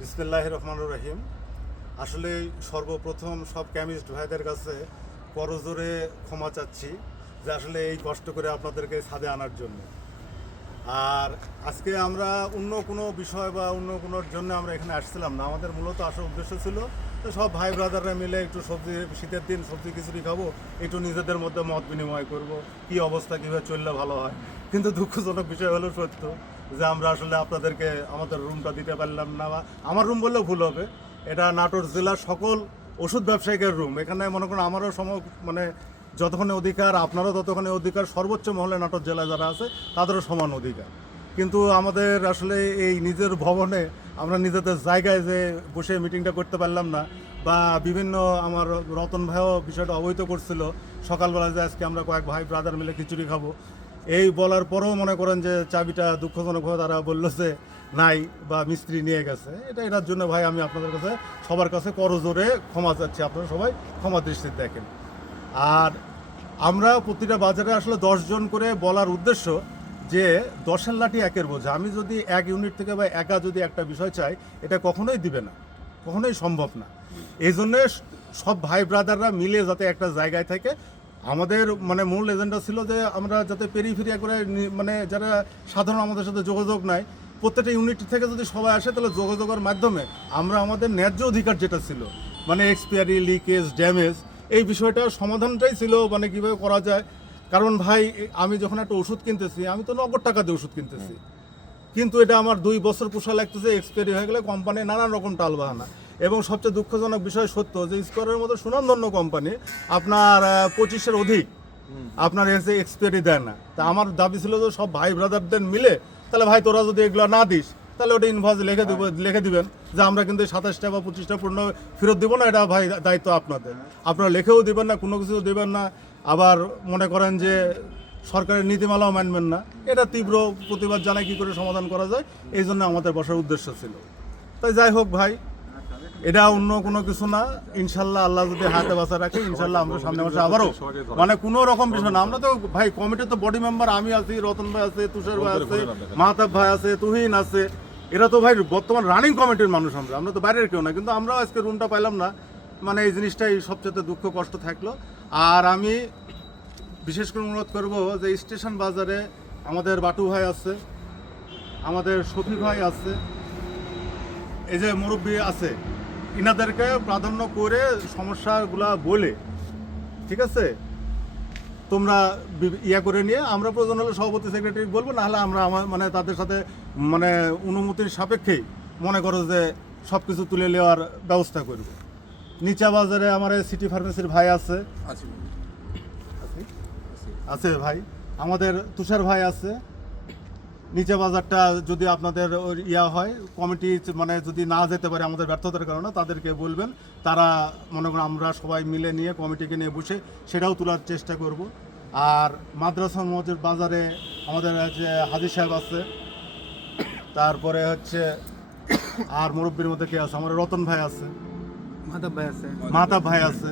বিসমিল্লাহির রহমানির রহিম। আসলে সর্বপ্রথম সব কেমিস্ট ভাইদের কাছে করজোরে ক্ষমা চাচ্ছি যে আসলে এই কষ্ট করে আপনাদেরকে ছাদে আনার জন্য। আর আজকে আমরা অন্য কোনো বিষয় বা অন্য কোনোর জন্য আমরা এখানে আসছিলাম না। আমাদের মূলত আসার উদ্দেশ্য ছিল তো সব ভাই ব্রাদাররা মিলে একটু সবজি, শীতের দিন সবজি খিচুড়ি খাবো, একটু নিজেদের মধ্যে মত বিনিময় করব, কি অবস্থা কীভাবে চললে ভালো হয়। কিন্তু দুঃখজনক বিষয় হলো সত্য যে আমরা আসলে আপনাদেরকে আমাদের রুমটা দিতে পারলাম না, বা আমার রুম বললেও ভুল হবে। এটা নাটোর জেলার সকল ওষুধ ব্যবসায়িকের রুম। এখানে মনে করুন আমারও মানে যতক্ষণে অধিকার, আপনারও ততক্ষণে অধিকার, সর্বোচ্চ মহলে নাটোর জেলায় যারা আছে তাদেরও সমান অধিকার। কিন্তু আমাদের আসলে এই নিজের ভবনে আমরা নিজেদের জায়গায় যে বসে মিটিংটা করতে পারলাম না, বা বিভিন্ন আমার রতন ভাইও বিষয়টা অবহিত করছিল সকালবেলা যে আজকে আমরা কয়েক ভাই ব্রাদার মিলে খিচুড়ি খাবো, এই বলার পরেও মনে করেন যে চাবিটা দুঃখজনকভাবে তারা বললো যে নাই বা মিস্ত্রি নিয়ে গেছে। এটার জন্য ভাই আমি আপনাদের কাছে সবার কাছে করজোরে ক্ষমা চাচ্ছি, আপনারা সবাই ক্ষমা দৃষ্টিতে দেখেন। আর আমরা প্রতিটা বাজারে আসলে 10 জন করে বলার উদ্দেশ্য যে 10-এর লাঠি একের বোঝা। আমি যদি এক ইউনিট থেকে বা একা যদি একটা বিষয় চাই, এটা কখনোই দিবে না, কখনোই সম্ভব না। এই জন্যে সব ভাই ব্রাদাররা মিলে যাতে একটা জায়গায় থেকে, আমাদের মানে মূল এজেন্ডা ছিল যে আমরা যাতে পেরিফেরিয়া করে মানে যারা সাধারণ আমাদের সাথে যোগাযোগ নাই, প্রত্যেকটা ইউনিট থেকে যদি সবাই আসে তাহলে যোগাযোগের মাধ্যমে আমরা আমাদের ন্যায্য অধিকার যেটা ছিল, মানে এক্সপায়ারি, লিকেজ, ড্যামেজ, এই বিষয়টার সমাধানটাই ছিল মানে কীভাবে করা যায়। কারণ ভাই আমি যখন একটা ওষুধ কিনতেছি, আমি তো নগদ টাকা দিয়ে ওষুধ কিনতেছি, কিন্তু এটা আমার 2 বছর পোষা লাগতেছে, এক্সপায়ারি হয়ে গেলে কোম্পানি নানান রকম টালবাহানা। এবং সবচেয়ে দুঃখজনক বিষয় সত্য যে স্কোয়ারের মতো সুনামধন্য কোম্পানি আপনার 25-এর অধিক আপনার এসে এক্সপায়ারি দেয় না। তা আমার দাবি ছিল যে সব ভাই ব্রাদারদের মিলে তাহলে ভাই তোরা যদি এগুলো না দিস তাহলে ওটা ইনভয়েস লিখে দিবেন যে আমরা কিন্তু 27টা বা 25টা পূর্ণ ফেরত দিব না, এটা ভাই দায়িত্ব আপনাদের। আপনারা লিখেও দিবেন না, কোনো কিছু দেবেন না, আবার মনে করেন যে সরকারের নীতিমালাও মানবেন না। এটা তীব্র প্রতিবাদ জানাই কী করে সমাধান করা যায়, এই জন্য আমাদের বসার উদ্দেশ্য ছিল। তাই যাই হোক ভাই, এটা অন্য কোনো কিছু না। ইনশাল্লাহ আল্লাহ যদি হাতে বাঁচা রাখে, ইনশাল্লাহ আমরা সামনে মাসে আবারও মানে কোনো রকম বিষয় না। আমরা তো ভাই কমিটির তো বডি মেম্বার, আমি আছি, রতন ভাই আছে, তুষার ভাই আছে, মাহতাব ভাই আছে, তুহিন আছে, এরা তো ভাই বর্তমান রানিং কমিটির মানুষ। আমরা তো বাইরের কেউ না, কিন্তু আমরাও আজকে রুমটা পাইলাম না, মানে এই জিনিসটাই সবচেয়ে দুঃখ কষ্ট থাকলো। আর আমি বিশেষ করে অনুরোধ করব যে স্টেশন বাজারে আমাদের বাটু ভাই আছে, আমাদের শফি ভাই আছে, এই যে মুরব্বী আছে, ইনাদেরকে প্রাধান্য করে সমস্যাগুলা বলে, ঠিক আছে, তোমরা ইয়া করে নিয়ে আমরা প্রয়োজন হলে সভাপতি সেক্রেটারি বলবো, নাহলে আমরা মানে তাদের সাথে মানে অনুমতির সাপেক্ষেই মনে করো যে সব কিছু তুলে নেওয়ার ব্যবস্থা করব। নিচা বাজারে আমার সিটি ফার্মেসির ভাই আছে আছে ভাই, আমাদের তুষার ভাই আছে। নিচে বাজারটা যদি আপনাদের ইয়া হয়, কমিটি মানে যদি না যেতে পারে আমাদের ব্যর্থতার কারণে, তাদেরকে বলবেন, তারা মনে করেন আমরা সবাই মিলে নিয়ে কমিটিকে নিয়ে বসে সেটাও তোলার চেষ্টা করব। আর মাদ্রাসা মসজিদ বাজারে আমাদের হচ্ছে হাজির সাহেব আছে, তারপরে হচ্ছে আর মুরব্বীর মধ্যে কে আছে, আমার রতন ভাই আছে, মাহতাব ভাই আছে,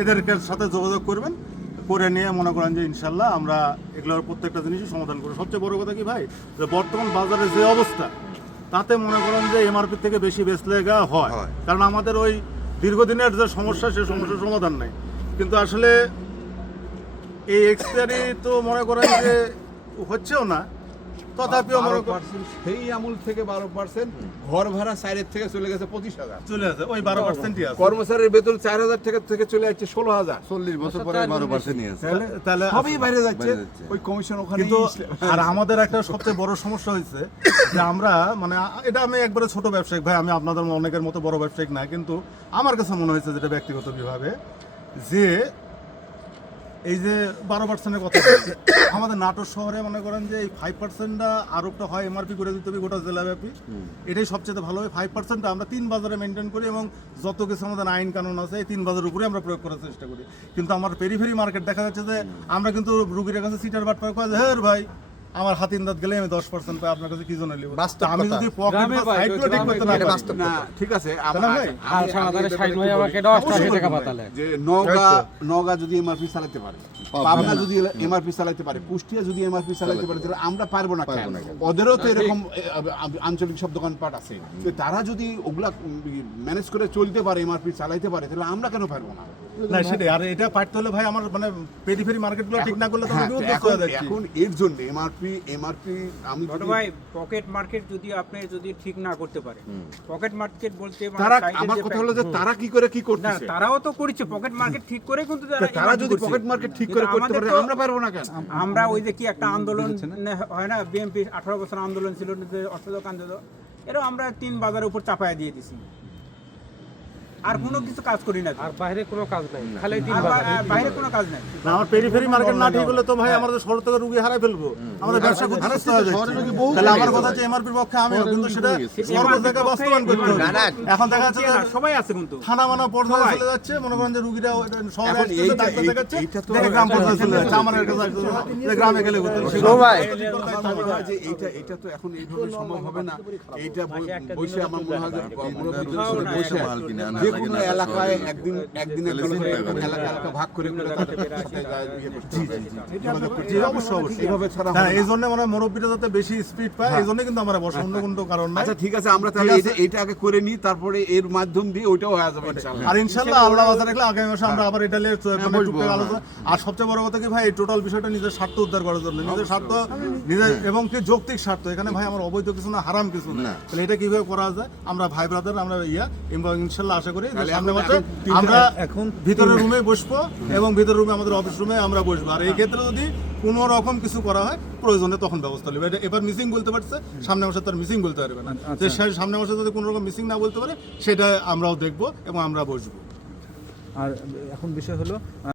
এদেরকে সাথে যোগাযোগ করবেন, করে নিয়ে মনে করেন যে ইনশাল্লাহ আমরা এগুলোর প্রত্যেকটা জিনিসই সমাধান করব। সবচেয়ে বড় কথা কি ভাই, যে বর্তমান বাজারে যে অবস্থা, তাতে মনে করেন যে এমআরপি থেকে বেশি বেচলে হয়, কারণ আমাদের ওই দীর্ঘদিনের যে সমস্যা, সে সমস্যার সমাধান নাই। কিন্তু আসলে এই এক্সপায়ারি তো মনে করেন যে হচ্ছেও না, তথাপিও মনে করেন সেই আমূল থেকে 12% ঘর ভাড়া 4 থেকে চলে গেছে 25,000, চলে আসে ওই 12%ই আছে। কর্মচারীর বেতন 4,000 থেকে চলে যাচ্ছে 16,000। 40 বছর পরে 12% নিয়ে আছে। তাহলে সবই বাইরে যাচ্ছে, ওই কমিশন ওখানে। কিন্তু আর আমাদের একটা সবচেয়ে বড় সমস্যা হয়েছে যে আমরা মানে এটা আমি একবারে ছোট ব্যবসায়িক ভাই, আমি আপনাদের অনেকের মতো বড় ব্যবসায়িক না, কিন্তু আমার কাছে মনে হয়েছে যেটা ব্যক্তিগত বিভাগে, যে এই যে 12%-এর কথা বলছি, আমাদের নাটোর শহরে মনে করেন যে এই 5%টা আরোপটা হয় এমআরপি করে দিতে হবে গোটা জেলাব্যাপী। এটাই সবচেয়ে ভালো হয়। 5%টা আমরা 3 বাজারে মেনটেন করি, এবং যত কিছু আমাদের আইন কানুন আছে এই 3 বাজারের উপরে আমরা প্রয়োগ করার চেষ্টা করি। কিন্তু আমার পেরিফেরি মার্কেট দেখা যাচ্ছে যে আমরা কিন্তু রুগীর কাছে সিটার বাট পাই, হ্যাঁ ভাই আমার হাতিন দাঁত গেলে আমি 10% পাই, আপনার কাছে কি জন্য নেব? বাস্তব আমি কথা। যদি পকেট গ্রামে বা পাই, সাইড ঠিক করতে না এটা পারি, বাস্তব না কথা। ঠিক আছে তাই না ভাই? আর সামাদানে 60 ভাই আমাকে 10 টাকা টাকা পাতালে যে নওগাঁ যদি এমআরপি চালাতে পারে, পাবনা যদি এমআরপি চালাতে পারে, কুষ্টিয়া যদি এমআরপি চালাতে পারে, তাহলে আমরা পারবো না কেন? ওদেরও তো এরকম আঞ্চলিক সব দোকানপাট আছে, তো তারা যদি ওগুলা ম্যানেজ করে চলতে পারে, এমআরপি চালাইতে পারে, তাহলে আমরা কেন পারবো না? না সেটাই। আর এটা পারতে হলে ভাই আমার মানে পেরিফেরি মার্কেটগুলো ঠিক না করলে তো আমি হ্যাঁ, তো বিপদগ্রস্ত হয়ে যাচ্ছি। এখন এর জন্য এমআরপি আমি বড় যদি- ভাই পকেট মার্কেট যদি আপনি যদি ঠিক না করতে পারে, পকেট মার্কেট বলতে মানে তারা সাইডের আমার যে কথা হলো যে তারা কি করে কি না, করতেছে? তারাও তো করেছে পকেট মার্কেট ঠিক করে, কিন্তু তারা MRP যদি করছে। পকেট মার্কেট ঠিক কিন্তু করে করতে আমাদের পারে, তো- আমরা পারবো না কেন? আমরা ওই যে কি একটা আন্দোলন হয় না, বিএনপি 18 বছর আন্দোলন ছিল যে অর্থদক আন্দোলন, এরও আমরা 3 বাজারের উপর চাপায়া দিয়ে দিছি, আর কোনো কিছু কাজ করি না তো। আর বাইরে কোনো কাজ নাই, খালি আর বাইরে কোনো কাজ নাই। না আমার পেরিফেরি মার্কেট না ঠিক হলে তো ভাই আমাদের শহর থেকে রুগী হারাই ফেলবো, আমাদের ব্যবসা ক্ষতিগ্রস্ত হয়ে যাচ্ছে। তাহলে আমার কথা হচ্ছে এমআরপির পক্ষে আমিও, কিন্তু সেটা সর্ব জায়গায় বাস্তবায়ন করতে হবে। না, না, এখন দেখা যাচ্ছে যে সবাই আছে কিন্তু থানা মানা পর্যায়ে চলে যাচ্ছে, মনে করেন যে রুগীরা শহরে এখন আসছে, এইটা- ডাক্তার দেখাচ্ছে, এইটা তো- দেখে গ্রাম পর্যায়ে চলে যাচ্ছে, আমার কাছে আসছে না, যে গ্রামে গেলে করতে হবে। ও ভাই, আমার মনে হয় যে এটা তো এখন এইভাবে সম্ভব হবে না। এইটা বসে আমার মনে হয় যে মুরব্বীদের সাথে বসে মাল কিনে আনা যে লাগে কোনো না, এলাকায় একদিন এলাকা ভাগ করে করে তাদের সাথে ইয়ে করতে হবে। যোগাযোগ করতে জি, হবে। অবশ্যই, অবশ্যই। এইভাবে ছাড়া হ্যাঁ, হবে এই না। জন্য মানে মুরব্বীরা যাতে বেশি স্পিড পায়, এই জন্য কিন্তু আমরা বসে, অন্য কোনো কারণ নাই। আচ্ছা ঠিক আছে, আমরা তাহলে ঠিক আছে। এটা আগে করে নিই, তারপরে এর মাধ্যম দিয়ে ওইটাও হয়ে যাবে ইনশাআল্লাহ। আর ইনশাল্লাহ আল্লাহ বাঁচা রাখলে আগামী মাসে আমরা আবার এটা নিয়ে মানে টুকটাক আলোচনা। আর সবচেয়ে বড় কথা কি ভাই, এই টোটাল বিষয়টা নিজের স্বার্থ উদ্ধার করার জন্য, নিজের স্বার্থ নিজের এবং কি যৌক্তিক স্বার্থ, এখানে ভাই আমার অবৈধ কিছু না, হারাম কিছু না। তাহলে এটা কিভাবে করা যায়, আমরা ভাই ব্রাদার আমরা এবং ইনশাল্লাহ আশা করি যে তাহলে সামনে এখন- মাসে এখন আমরা এখন ভিতরের রুমে বসবো এবং ভিতরের রুমে আমাদের অফিস রুমে আমরা বসবো। আর এই ক্ষেত্রে যদি কোনো রকম কিছু করা হয় প্রয়োজনে তখন ব্যবস্থা নেবে। এটা এবার মিসিং বলতে পারছে, সামনে মাসে তার মিসিং বলতে পারবে না, যে সামনে মাসে যদি কোনো রকম মিসিং না বলতে পারে সেটা আমরাও দেখবো এবং আমরা বসবো। আর এখন বিষয় হলো